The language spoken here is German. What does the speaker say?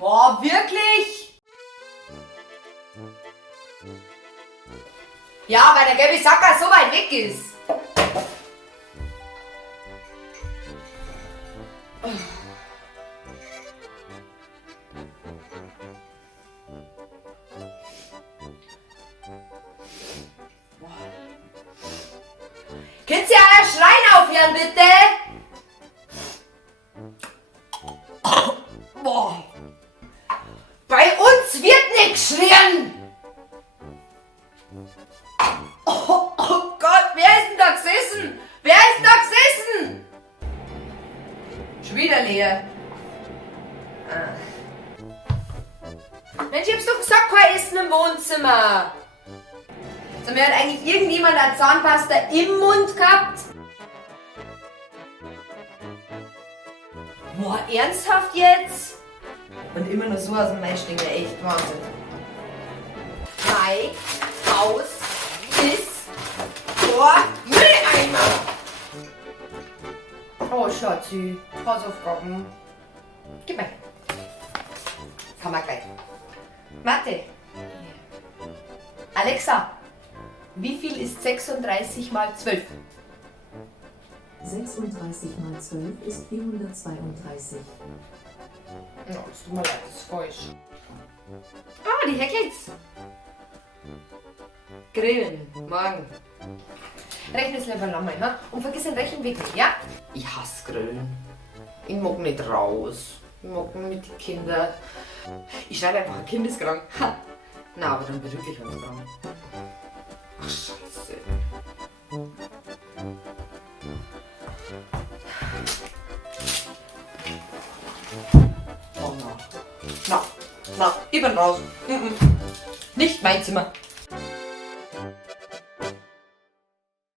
Boah, wirklich? Ja, weil der gelbe Sacker so weit weg ist. Könnt ihr euer Schreien aufhören, bitte? Boah. Bei uns wird nicht geschrien. Oh Gott, wer ist denn da gesessen? Wer ist da gesessen? Schon wieder leer. Mensch, ich hab's doch gesagt, kein Essen im Wohnzimmer. So, mir hat eigentlich irgendjemand eine Zahnpasta im Mund gehabt? Boah, ernsthaft jetzt? Und immer nur so aus dem Maischding, echt Wahnsinn. Mein Haus ist vor Mülleimer. Oh, Schatzi, Hausaufgaben. Gib mal. Kann man gleich. Mathe. Alexa, wie viel ist 36 mal 12? 36 mal 12 ist 432. Ja, es tut mir leid, das ist falsch. Ah, die Heckels. Grillen, morgen. Rechne es lieber nochmal, ha? Und vergiss den Rechenweg nicht, ja? Ich hasse Grillen. Ich mag nicht raus. Ich mag nur mit den Kindern. Ich schreibe einfach einen Kindeskrank. Ha. Na, aber dann wirklich uns dran. Ach, scheiße. Oh, na. Na, ich bin raus. Nicht mein Zimmer.